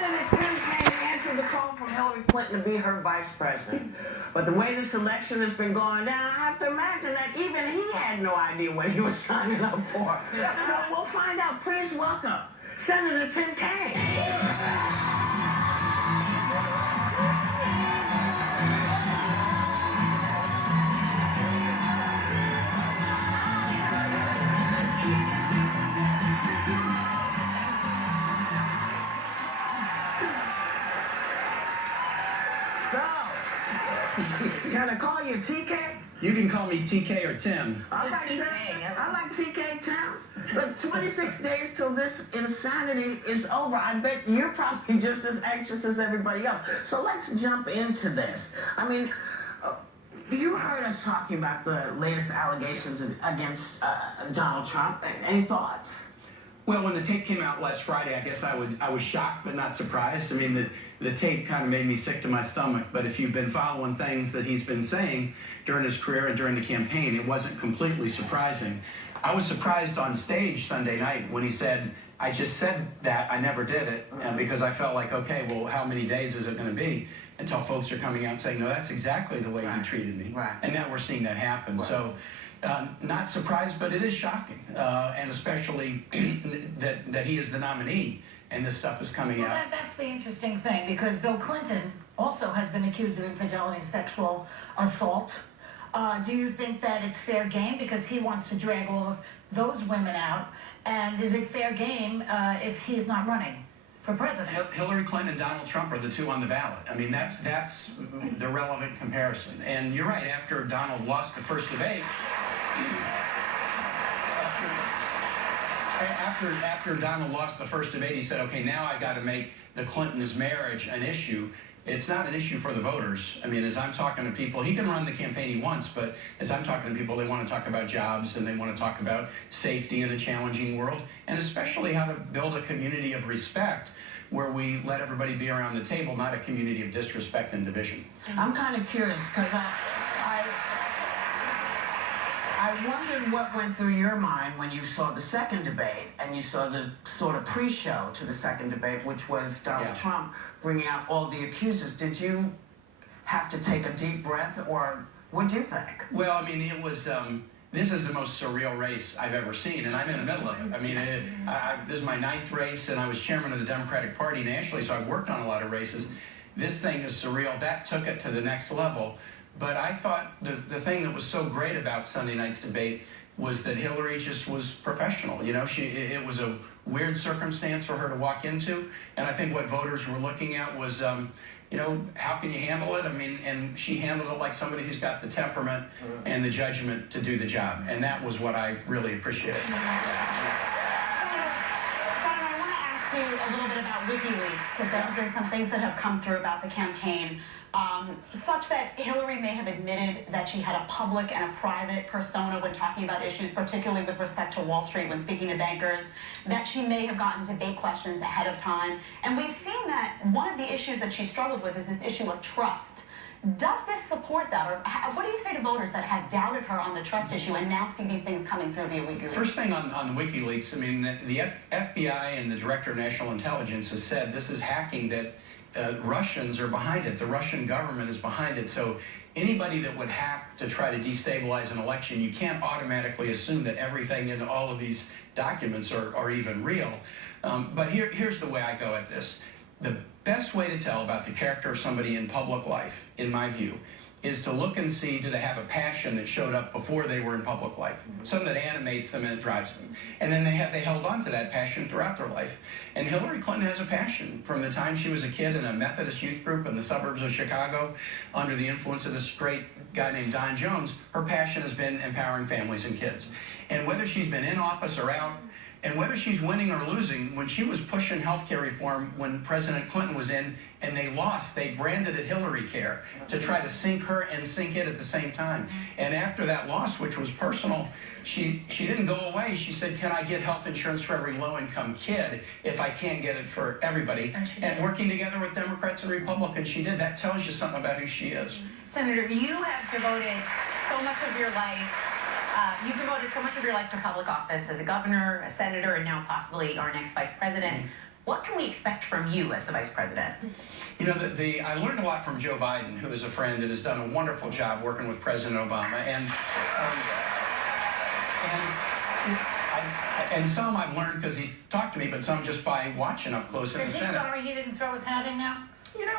Senator Tim Kaine answered the call from Hillary Clinton to be her vice president. But the way this election has been going down, I have to imagine that even he had no idea what he was signing up for. So we'll find out. Please welcome Senator Tim Kaine. Can I call you TK? You can call me TK or Tim. All right, Tim. I like TK, Tim. But 26 days till this insanity is over. I bet you're probably just as anxious as everybody else. So let's jump into this. I mean, you heard us talking about the latest allegations against Donald Trump. Any thoughts? Well, when the tape came out last Friday, I guess I was shocked but not surprised. I mean, the tape kind of made me sick to my stomach. But if you've been following things that he's been saying during his career and during the campaign, it wasn't completely surprising. I was surprised on stage Sunday night when he said, I just said that, I never did it, because I felt like, okay, well, how many days is it going to be until folks are coming out saying, no, that's exactly the way you treated me. Right. And now we're seeing that happen. Right. So. Not surprised, but it is shocking, and especially that he is the nominee, and this stuff is coming out. That's the interesting thing, because Bill Clinton also has been accused of infidelity, sexual assault. Do you think that it's fair game because he wants to drag all of those women out? And is it fair game if he's not running for president? Hillary Clinton and Donald Trump are the two on the ballot. I mean, that's the relevant comparison. And you're right, after Donald lost the first debate, after Donald lost the first debate, he said, okay, now I got to make the Clintons' marriage an issue. It's not an issue for the voters. I mean, as I'm talking to people, he can run the campaign he wants, but as I'm talking to people, they want to talk about jobs and they want to talk about safety in a challenging world, and especially how to build a community of respect where we let everybody be around the table, not a community of disrespect and division. I'm kind of curious because I wondered what went through your mind when you saw the second debate and you saw the sort of pre-show to the second debate, which was Donald Trump bringing out all the accusers. Did you have to take a deep breath, or what do you think? Well, I mean, it was, this is the most surreal race I've ever seen, and I'm in the middle of it. I mean, this is my 9th race, and I was chairman of the Democratic Party nationally, so I've worked on a lot of races. This thing is surreal. That took it to the next level. But I thought the thing that was so great about Sunday night's debate was that Hillary just was professional. You know, it was a weird circumstance for her to walk into, and I think what voters were looking at was, you know, how can you handle it? I mean, and she handled it like somebody who's got the temperament and the judgment to do the job, and that was what I really appreciated. I want to ask you a little bit about WikiLeaks, because there have been some things that have come through about the campaign. Such that Hillary may have admitted that she had a public and a private persona when talking about issues, particularly with respect to Wall Street when speaking to bankers, that she may have gotten debate questions ahead of time. And we've seen that one of the issues that she struggled with is this issue of trust. Does this support that? Or what do you say to voters that have doubted her on the trust issue and now see these things coming through via WikiLeaks? First thing on WikiLeaks, I mean, the FBI and the Director of National Intelligence has said this is hacking that Russians are behind it. The Russian government is behind it. So anybody that would hack to try to destabilize an election, you can't automatically assume that everything in all of these documents are even real. But here's the way I go at this. The best way to tell about the character of somebody in public life, in my view, is to look and see, do they have a passion that showed up before they were in public life, something that animates them and it drives them. And then they held on to that passion throughout their life. And Hillary Clinton has a passion from the time she was a kid in a Methodist youth group in the suburbs of Chicago under the influence of this great guy named Don Jones. Her passion has been empowering families and kids. And whether she's been in office or out, and whether she's winning or losing, when she was pushing healthcare reform when President Clinton was in and they lost, they branded it Hillary Care to try to sink her and sink it at the same time. And after that loss, which was personal, she didn't go away. She said, can I get health insurance for every low-income kid if I can't get it for everybody? And working together with Democrats and Republicans, she did. That tells you something about who she is. Senator, you have devoted so much of your life you've devoted so much of your life to public office as a governor, a senator, and now possibly our next vice president. What can we expect from you as the vice president? You know, I learned a lot from Joe Biden, who is a friend and has done a wonderful job working with President Obama. And some I've learned because he's talked to me, but some just by watching up close in the Is he Senate. sorry he didn't throw his hat in now? You know,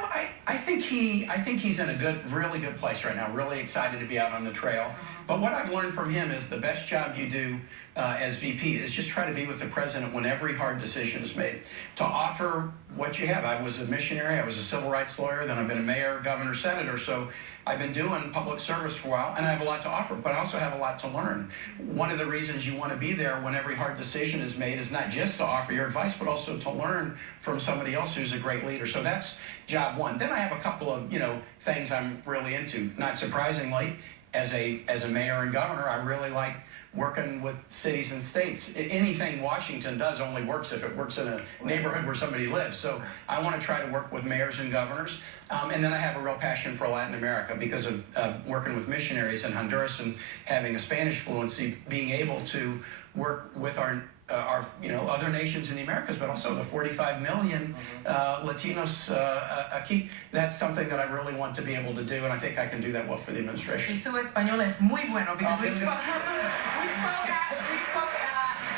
I think he's in a really good place right now. Really excited to be out on the trail. But what I've learned from him is the best job you do as VP is just try to be with the president when every hard decision is made. To offer what you have. I was a missionary. I was a civil rights lawyer. Then I've been a mayor, governor, senator. So I've been doing public service for a while, and I have a lot to offer, but I also have a lot to learn. One of the reasons you want to be there when every hard decision is made is not just to offer your advice, but also to learn from somebody else who's a great leader. So that's job one. Then I have a couple of, things I'm really into. Not surprisingly, as a mayor and governor, I really like working with cities and states. Anything Washington does only works if it works in a neighborhood where somebody lives. So I want to try to work with mayors and governors. And then I have a real passion for Latin America because of working with missionaries in Honduras and having a Spanish fluency, being able to work with our other nations in the Americas, but also the 45 million Latinos aquí. That's something that I really want to be able to do, and I think I can do that well for the administration. Y su español es muy bueno because we spoke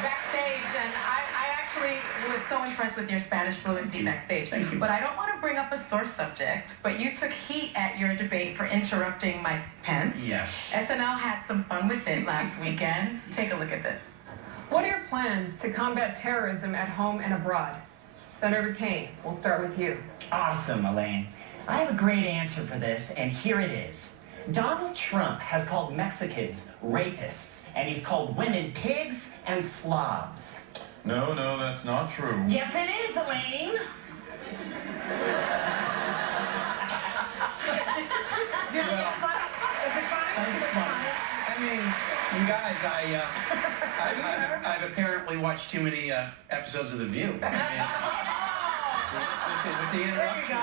backstage, and I actually was so impressed with your Spanish fluency backstage. Thank you. But I don't want to bring up a sore subject, but you took heat at your debate for interrupting Mike Pence. Yes. SNL had some fun with it last weekend. Take a look at this. What are your plans to combat terrorism at home and abroad? Senator Kaine, we'll start with you. Awesome, Elaine. I have a great answer for this, and here it is. Donald Trump has called Mexicans rapists, and he's called women pigs and slobs. No, that's not true. Yes, it is, Elaine. I mean, you guys, I've apparently watched too many episodes of The View. I mean, with the interruption.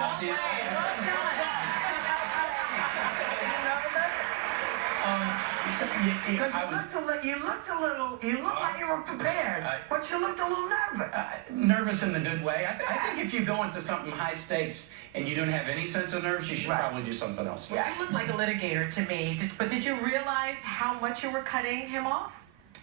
Because you looked like you were prepared, but you looked a little nervous. Nervous in the good way. I think if you go into something high stakes and you don't have any sense of nerves, you should probably do something else. You look like a litigator to me, but did you realize how much you were cutting him off?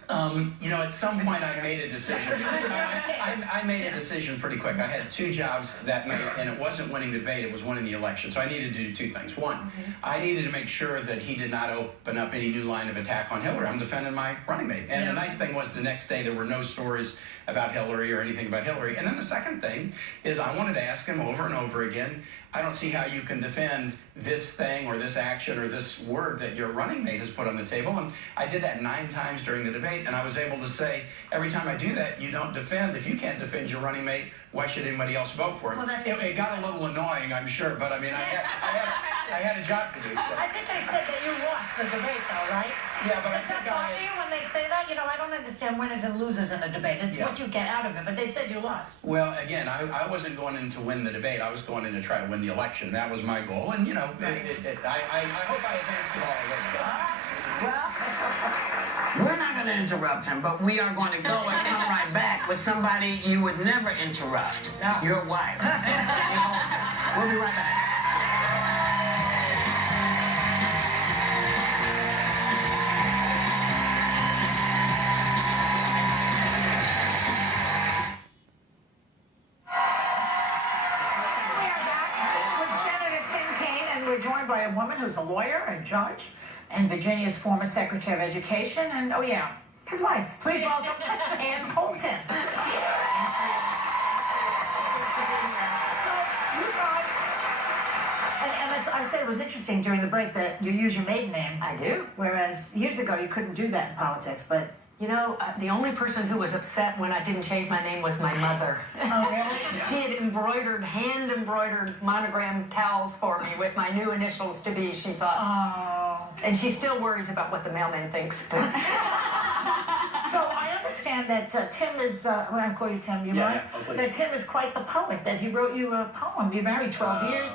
At some point I made a decision. I made a decision pretty quick. I had two jobs that night, and it wasn't winning the debate, it was winning the election. So I needed to do two things. One, I needed to make sure that he did not open up any new line of attack on Hillary. I'm defending my running mate. And the nice thing was the next day there were no stories about Hillary or anything about Hillary. And then the second thing is I wanted to ask him over and over again, I don't see how you can defend this thing or this action or this word that your running mate has put on the table. And I did that 9 times during the debate, and I was able to say, every time I do that, you don't defend. If you can't defend your running mate, why should anybody else vote for him? Well, It got a little annoying, I'm sure, but I mean, I had a job to do. So. I think they said that you lost the debate, though, right? Yeah, but I Does that think bother you when they say that? I don't understand winners and losers in a debate. It's what you get out of it, but they said you lost. Well, again, I wasn't going in to win the debate. I was going in to try to win the election. That was my goal, and I hope I advanced it all the way. Well, we're not going to interrupt him, but we are going to go and come right back with somebody you would never interrupt. No. Your wife, Anne Holton. We'll be right back. We're joined by a woman who's a lawyer, a judge, and Virginia's former Secretary of Education, and his wife. Please welcome Anne Holton. I said it was interesting during the break that you use your maiden name. I do. Whereas years ago you couldn't do that in politics, but... The only person who was upset when I didn't change my name was my mother. Oh, really? She had hand-embroidered monogram towels for me with my new initials to be, she thought. Oh. And she still worries about what the mailman thinks. So I understand that Tim is, I'll call you Tim, you mind? That Tim is quite the poet, that he wrote you a poem. You married 12 years.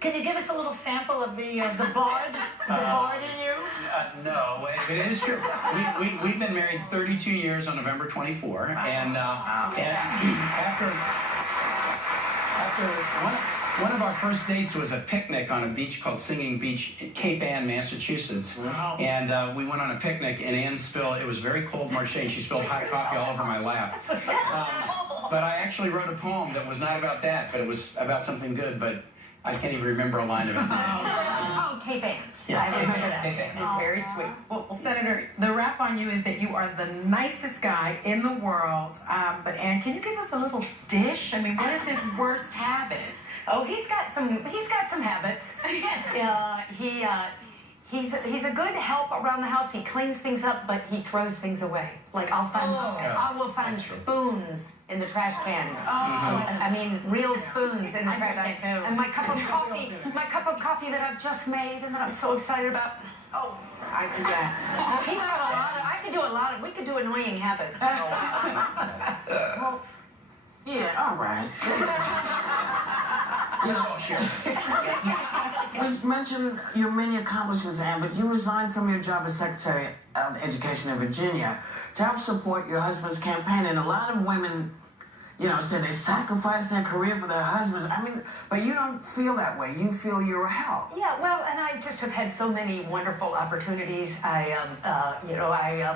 Can you give us a little sample of the bard in you? No, it is true. We've been married 32 years on November 24, and after One of our first dates was a picnic on a beach called Singing Beach in Cape Ann, Massachusetts. Wow. And we went on a picnic, and Anne spilled, it was very cold March day, and she spilled hot coffee all over my lap. But I actually wrote a poem that was not about that, but it was about something good, but I can't even remember a line of it. It's called Cape Ann. Yeah, I remember that. Cape Ann. It's very sweet. Well, Senator, the rap on you is that you are the nicest guy in the world. But Anne, can you give us a little dish? I mean, what is his worst habit? Oh, he's got some habits. He's a good help around the house. He cleans things up, but he throws things away. Like I will find spoons in the trash can. I mean, real spoons in the trash can. And my cup of coffee that I've just made and that I'm so excited about. Oh, I do that. He's got a lot of. I could do a lot of. We could do annoying habits. Well, yeah, all right. We mentioned your many accomplishments, Anne, but you resigned from your job as Secretary of Education in Virginia to help support your husband's campaign. And a lot of women, said they sacrificed their career for their husbands. I mean, but you don't feel that way. You feel you're a help. Yeah, well, and I just have had so many wonderful opportunities. I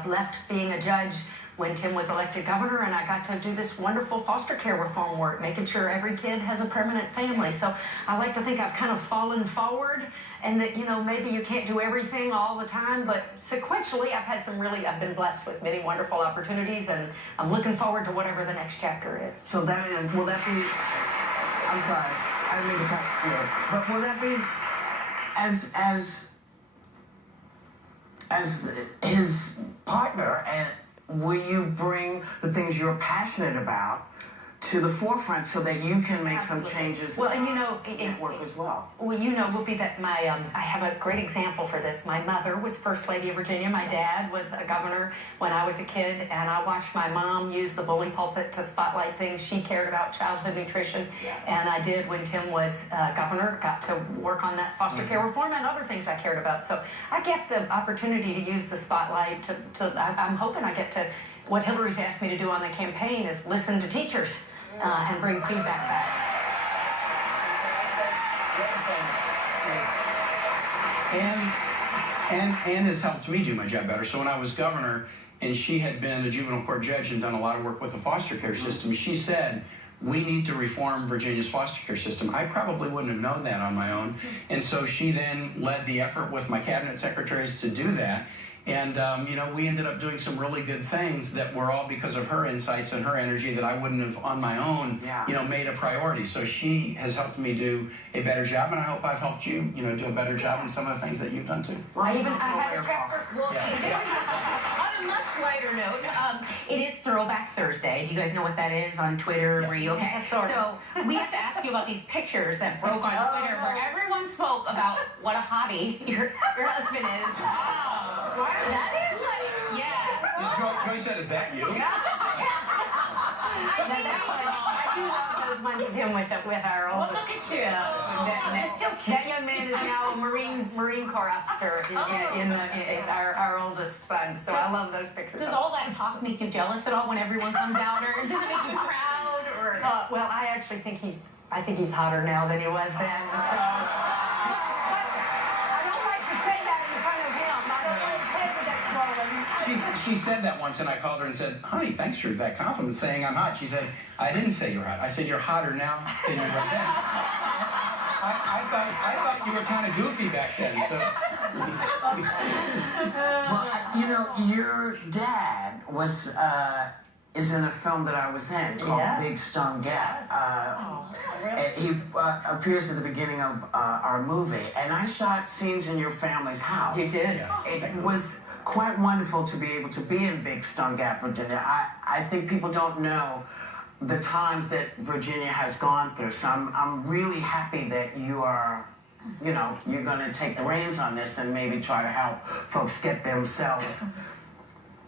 left being a judge when Tim was elected governor, and I got to do this wonderful foster care reform work, making sure every kid has a permanent family. So I like to think I've kind of fallen forward, and that, maybe you can't do everything all the time, but sequentially I've been blessed with many wonderful opportunities, and I'm looking forward to whatever the next chapter is. So will that be, I'm sorry, I didn't mean to cut you, but will that be as his partner, and will you bring the things you're passionate about to the forefront so that you can make some changes at work as well? Well, Whoopi, that I have a great example for this. My mother was First Lady of Virginia. My dad was a governor when I was a kid, and I watched my mom use the bully pulpit to spotlight things she cared about, childhood nutrition, and I did when Tim was governor, got to work on that foster care reform and other things I cared about. So I get the opportunity to use the spotlight I'm hoping I get to, what Hillary's asked me to do on the campaign is listen to teachers. And bring feedback back. Anne has helped me do my job better. So when I was governor, and she had been a juvenile court judge and done a lot of work with the foster care system, she said, we need to reform Virginia's foster care system. I probably wouldn't have known that on my own. And so she then led the effort with my cabinet secretaries to do that. And, we ended up doing some really good things that were all because of her insights and her energy that I wouldn't have on my own, made a priority. So she has helped me do a better job, and I hope I've helped you, do a better job in some of the things that you've done too. I had a chapter. On a much lighter note, it is Throwback Thursday. Do you guys know what that is on Twitter? Where you So we have to ask you about these pictures that broke on Twitter where everyone spoke about what a hottie your husband is. That is Joy said, is that you? I do love those ones of him with our oldest. Well, look at you. That young man is now a Marine Corps officer in our oldest son. So I love those pictures. Does all that talk make you jealous at all when everyone comes out, or does it make you proud? Or well, I actually think he's hotter now than he was then. So. She said that once, and I called her and said, honey, thanks for that compliment saying I'm hot. She said, I didn't say you're hot. I said you're hotter now than you were then. I thought you were kind of goofy back then. So. Well, your dad is in a film that I was in called Big Stone Gap. He appears at the beginning of our movie, and I shot scenes in your family's house. You did? Yeah. It was quite wonderful to be able to be in Big Stone Gap, Virginia. I think people don't know the times that Virginia has gone through, so I'm really happy that you are, you're going to take the reins on this and maybe try to help folks get themselves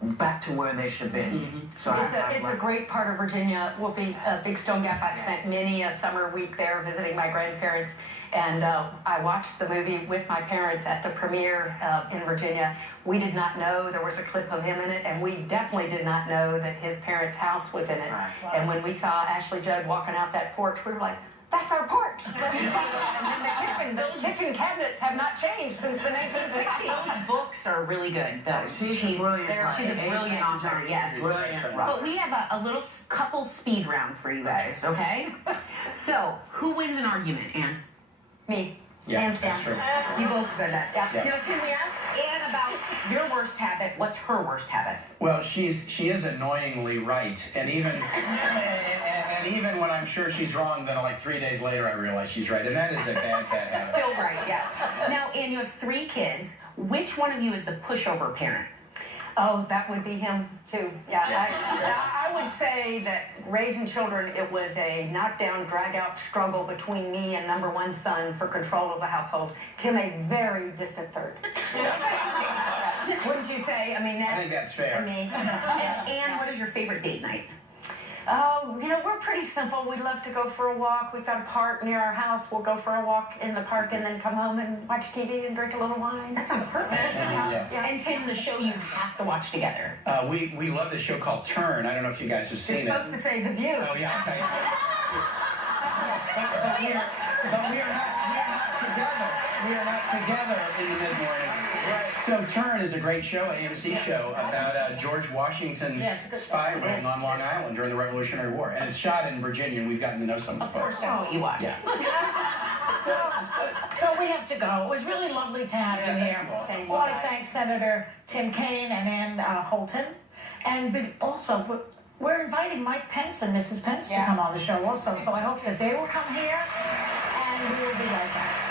back to where they should be. Mm-hmm. So it's a great part of Virginia. Big Stone Gap. I spent many a summer week there visiting my grandparents, and I watched the movie with my parents at the premiere in Virginia. We did not know there was a clip of him in it, and we definitely did not know that his parents' house was in it. Right. And when we saw Ashley Judd walking out that porch, we were like, That's our porch. And then those kitchen cabinets have not changed since the 1960s. Those books are really good, though. She's a brilliant writer. She's a brilliant author, yes. Brilliant writer. But we have a little couple speed round for you guys, okay? So, who wins an argument, Anne? Me. Yeah, Hands that's down. true. You both said that. Yeah. Now, Tim, we asked Anne about your worst habit. What's her worst habit? Well, she is annoyingly right, and even when I'm sure she's wrong, then like 3 days later I realize she's right, and that is a bad habit. Still right, yeah. Now, Anne, you have 3 kids. Which one of you is the pushover parent? Oh, that would be him too. Yeah, I would say that raising children, it was a knockdown, drag-out struggle between me and number 1 son for control of the household. Tim, a very distant third. Wouldn't you say? I mean, I think that's fair. Me. And Anne, what is your favorite date night? Oh, we're pretty simple. We love to go for a walk. We've got a park near our house. We'll go for a walk in the park and then come home and watch TV and drink a little wine. That sounds perfect. Yeah. And Tim, the show you have to watch together. We love this show called Turn. I don't know if you guys have seen You're it. supposed to say The View. Oh yeah, okay. but we are not together. We are not together in the mid-morning. So Turn is a great show, an AMC show about George Washington spy ring on Long Island during the Revolutionary War, and it's shot in Virginia. And we've gotten to know some of the Of course, folks. that's what you watch. Yeah. So we have to go. It was really lovely to have you here. I want to thank Senator Tim Kaine and Anne Holton. And we're inviting Mike Pence and Mrs. Pence to come on the show also. So I hope that they will come here, and we will be right back.